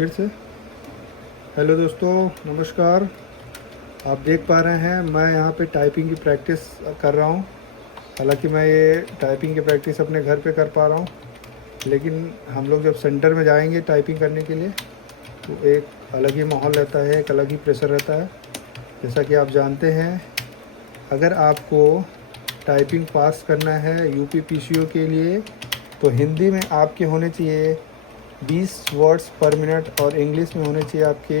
फिर से हेलो दोस्तों, नमस्कार। आप देख पा रहे हैं मैं यहाँ पे टाइपिंग की प्रैक्टिस कर रहा हूँ। हालांकि मैं ये टाइपिंग की प्रैक्टिस अपने घर पे कर पा रहा हूँ, लेकिन हम लोग जब सेंटर में जाएंगे टाइपिंग करने के लिए तो एक अलग ही माहौल रहता है, एक अलग ही प्रेशर रहता है। जैसा कि आप जानते हैं, अगर आपको टाइपिंग पास करना है यूपी पीसीओ के लिए तो हिंदी में आपके होने चाहिए 20 वर्ड्स पर मिनट और इंग्लिश में होने चाहिए आपके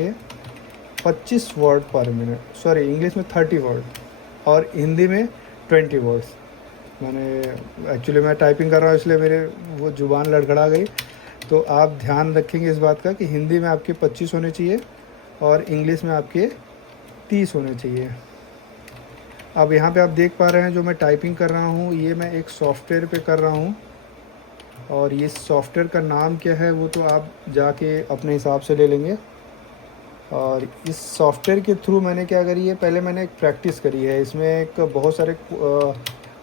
25 वर्ड पर मिनट। सॉरी, इंग्लिश में 30 वर्ड और हिंदी में 20 वर्ड्स। मैंने एक्चुअली मैं टाइपिंग कर रहा हूँ इसलिए मेरे वो ज़ुबान लड़खड़ा गई। तो आप ध्यान रखेंगे इस बात का कि हिंदी में आपके 25 होने चाहिए और इंग्लिश में आपके 30 होने चाहिए। अब यहाँ पे आप देख पा रहे हैं जो मैं टाइपिंग कर रहा हूँ ये मैं एक सॉफ्टवेयर पे कर रहा हूँ, और ये सॉफ्टवेयर का नाम क्या है वो तो आप जाके अपने हिसाब से ले लेंगे। और इस सॉफ्टवेयर के थ्रू मैंने क्या करी है, पहले मैंने एक प्रैक्टिस करी है। इसमें एक बहुत सारे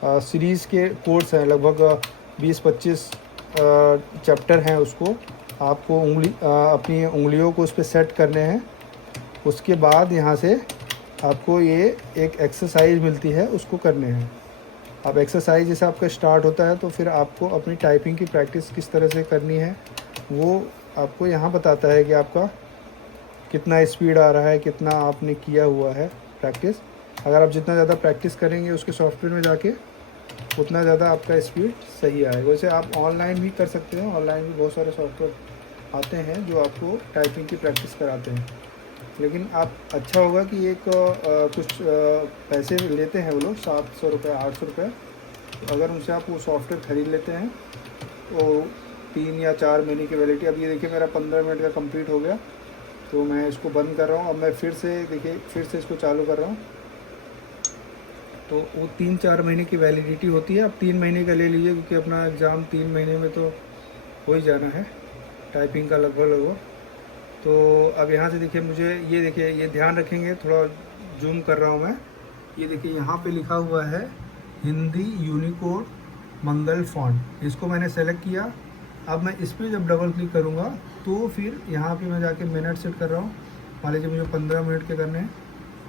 सीरीज़ के कोर्स हैं, लगभग 20-25 चैप्टर हैं। उसको आपको अपनी उंगलियों को उस पर सेट करने हैं। उसके बाद यहाँ से आपको ये एक एक्सरसाइज मिलती है, उसको करने हैं। अब एक्सरसाइज जैसे आपका स्टार्ट होता है तो फिर आपको अपनी टाइपिंग की प्रैक्टिस किस तरह से करनी है वो आपको यहाँ बताता है कि आपका कितना स्पीड आ रहा है, कितना आपने किया हुआ है प्रैक्टिस। अगर आप जितना ज़्यादा प्रैक्टिस करेंगे उसके सॉफ्टवेयर में जाके उतना ज़्यादा आपका स्पीड सही आएगा। वैसे आप ऑनलाइन भी कर सकते हैं, ऑनलाइन भी बहुत सारे सॉफ्टवेयर आते हैं जो आपको टाइपिंग की प्रैक्टिस कराते हैं। लेकिन आप अच्छा होगा कि एक कुछ पैसे लेते हैं वो लोग, 700 रुपये 800 रुपये। तो अगर उनसे आप वो सॉफ्टवेयर ख़रीद लेते हैं तो 3 या 4 महीने की वैलिडिटी। अब ये देखिए मेरा 15 मिनट का कंप्लीट हो गया, तो मैं इसको बंद कर रहा हूँ। अब मैं फिर से देखिए फिर से इसको चालू कर रहा हूँ। तो वो 3-4 महीने की वैलिडिटी होती है। अब 3 महीने का ले लीजिए क्योंकि अपना एग्ज़ाम 3 महीने में तो हो ही जाना है टाइपिंग का लगभग। तो अब यहाँ से देखिए मुझे ये देखिए, ये ध्यान रखेंगे, थोड़ा जूम कर रहा हूँ मैं। ये देखिए यहाँ पे लिखा हुआ है हिंदी यूनिकोड मंगल फॉन्ट। इसको मैंने सेलेक्ट किया। अब मैं इस पर जब डबल क्लिक करूँगा तो फिर यहाँ पे मैं जाके मिनट सेट कर रहा हूँ। मान लीजिए मुझे 15 मिनट के करने हैं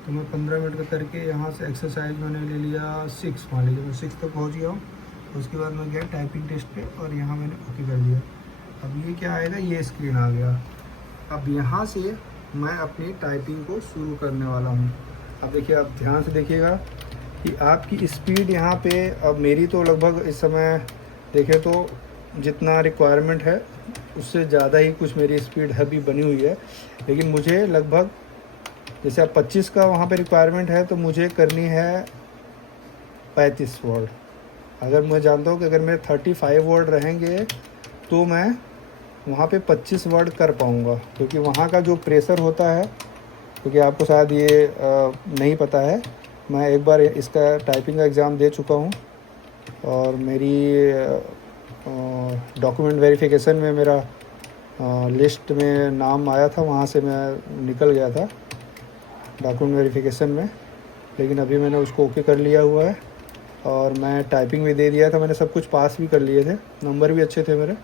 तो मैं 15 मिनट का करके यहाँ से एक्सरसाइज मैंने ले लिया 6। मान लीजिए मैं 6 तक पहुँच गया हूँ। उसके बाद मैं गया टाइपिंग टेस्ट पे और यहाँ मैंने ओके कर दिया। अब ये क्या आएगा, ये स्क्रीन आ गया। अब यहाँ से मैं अपनी टाइपिंग को शुरू करने वाला हूँ। अब देखिए, आप ध्यान से देखिएगा कि आपकी स्पीड यहाँ पे, अब मेरी तो लगभग इस समय देखें तो जितना रिक्वायरमेंट है उससे ज़्यादा ही कुछ मेरी स्पीड अभी बनी हुई है। लेकिन मुझे लगभग जैसे अब 25 का वहाँ पे रिक्वायरमेंट है तो मुझे करनी है 35 वर्ड। अगर मैं जानता हूँ कि अगर मेरे 35 वर्ड रहेंगे तो मैं वहाँ पे 25 वर्ड कर पाऊँगा, क्योंकि वहाँ का जो प्रेशर होता है, क्योंकि आपको शायद ये नहीं पता है, मैं एक बार इसका टाइपिंग का एग्ज़ाम दे चुका हूँ और मेरी डॉक्यूमेंट वेरिफिकेशन में मेरा लिस्ट में नाम आया था, वहाँ से मैं निकल गया था डॉक्यूमेंट वेरिफिकेशन में। लेकिन अभी मैंने उसको ओके कर लिया हुआ है और मैं टाइपिंग भी दे दिया था। मैंने सब कुछ पास भी कर लिए थे, नंबर भी अच्छे थे मेरे,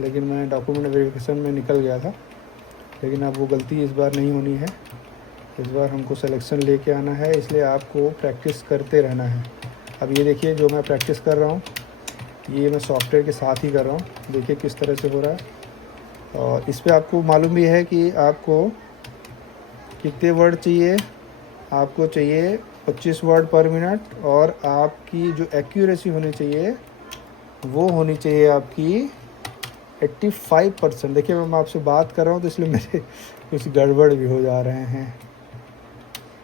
लेकिन मैं डॉक्यूमेंट वेरिफिकेशन में निकल गया था। लेकिन अब वो गलती इस बार नहीं होनी है। इस बार हमको सिलेक्शन लेके आना है, इसलिए आपको प्रैक्टिस करते रहना है। अब ये देखिए जो मैं प्रैक्टिस कर रहा हूँ ये मैं सॉफ्टवेयर के साथ ही कर रहा हूँ। देखिए किस तरह से हो रहा है। और इस पर आपको मालूम भी है कि आपको कितने वर्ड चाहिए। आपको चाहिए 25 वर्ड पर मिनट और आपकी जो एक्यूरेसी होनी चाहिए वो होनी चाहिए आपकी 85%। देखिए मैं आपसे बात कर रहा हूँ तो इसलिए मेरे कुछ गड़बड़ भी हो जा रहे हैं।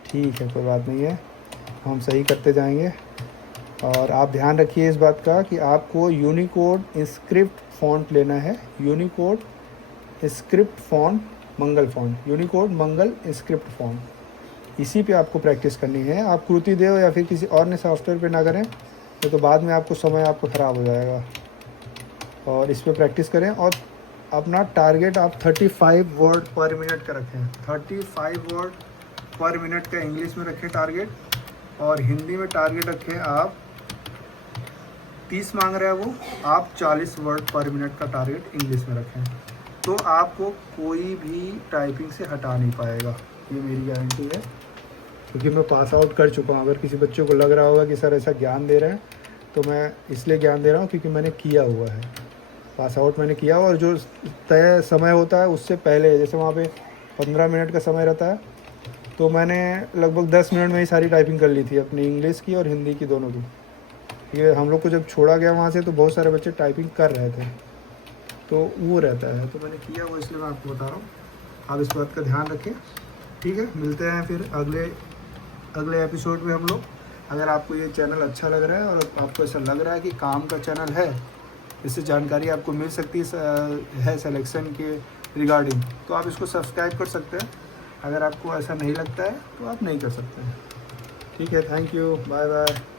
ठीक है, कोई बात नहीं है, हम सही करते जाएंगे। और आप ध्यान रखिए इस बात का कि आपको यूनिकोड स्क्रिप्ट फॉन्ट लेना है। यूनिकोड स्क्रिप्ट फॉन्ट मंगल फॉन्ट, यूनिकोड मंगल स्क्रिप्ट फॉन्ट, इसी पे आपको प्रैक्टिस करनी है। आप कृति देव या फिर किसी और ने सॉफ्टवेयर पे ना करें तो बाद में आपको समय आपका ख़राब हो जाएगा। और इस पर प्रैक्टिस करें और अपना टारगेट आप 35 वर्ड पर मिनट का रखें। 35 वर्ड पर मिनट का इंग्लिश में रखें टारगेट, और हिंदी में टारगेट रखें आप 30 मांग रहे हैं वो, आप 40 वर्ड पर मिनट का टारगेट इंग्लिश में रखें। तो आपको कोई भी टाइपिंग से हटा नहीं पाएगा, ये मेरी गारंटी है, क्योंकि मैं पास आउट कर चुका हूँ। अगर किसी बच्चे को लग रहा होगा कि सर ऐसा ज्ञान दे रहे हैं, तो मैं इसलिए ज्ञान दे रहा हूँ क्योंकि मैंने किया हुआ है, पास आउट मैंने किया। और जो तय समय होता है उससे पहले, जैसे वहाँ पे 15 मिनट का समय रहता है, तो मैंने लगभग 10 मिनट में ही सारी टाइपिंग कर ली थी, अपनी इंग्लिश की और हिंदी की दोनों की। ये हम लोग को जब छोड़ा गया वहाँ से तो बहुत सारे बच्चे टाइपिंग कर रहे थे, तो वो रहता है, तो मैंने किया वो, इसलिए मैं आपको बता रहा हूँ। आप इस बात का ध्यान रखें, ठीक है। मिलते हैं फिर अगले एपिसोड में हम लोग। अगर आपको ये चैनल अच्छा लग रहा है और आपको ऐसा लग रहा है कि काम का चैनल है, इससे जानकारी आपको मिल सकती है सिलेक्शन के रिगार्डिंग, तो आप इसको सब्सक्राइब कर सकते हैं। अगर आपको ऐसा नहीं लगता है तो आप नहीं कर सकते हैं, ठीक है। Thank you, bye bye.